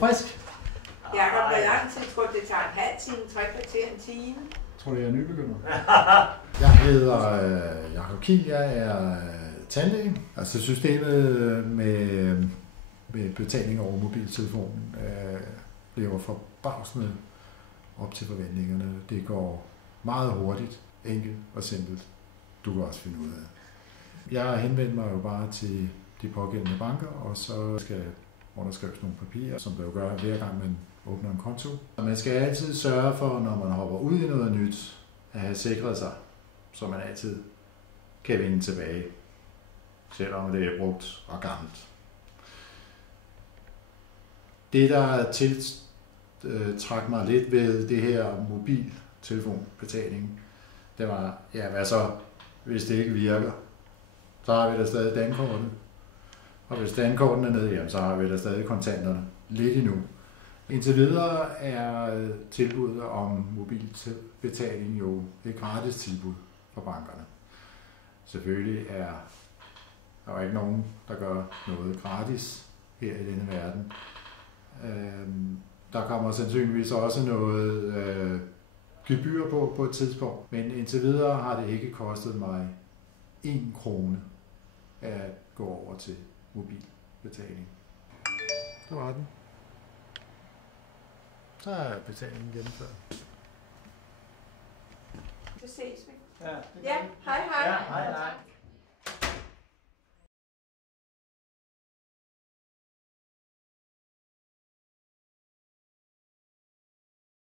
frisk? Jakob, hvor lang tid tror du, det tager? En halv time, 3 kvarter, en time? Tror du, jeg er nybegynder? Jeg hedder Jakob Kiel, jeg er tandlæge. Altså systemet med betaling over mobiltelefonen lever forbavsende op til forventningerne. Det går meget hurtigt, enkelt og simpelt. Du kan også finde ud af det. Jeg har henvendt mig jo bare til de pågældende banker, og så skal underskrives nogle papirer, som der jo gør hver gang man åbner en konto. Og man skal altid sørge for, når man hopper ud i noget nyt, at have sikret sig, så man altid kan vinde tilbage, selvom det er brugt og gammelt. Det, der tiltrak mig lidt ved det her mobiltelefonbetaling, det var, ja, hvad så, hvis det ikke virker? Så har vi da stadig dankortet. Og hvis dankorten er nede, jamen, så har vi da stadig kontanterne. Lidt endnu. Indtil videre er tilbuddet om mobilbetaling jo et gratis tilbud for bankerne. Selvfølgelig er der jo ikke nogen, der gør noget gratis her i denne verden. Der kommer sandsynligvis også noget gebyr på et tidspunkt, men indtil videre har det ikke kostet mig 1 krone at gå over til mobilbetaling. Det var den. Så er betalingen gennemført. Så ses vi. Ja, Ja, hej hej. Ja, hej hej.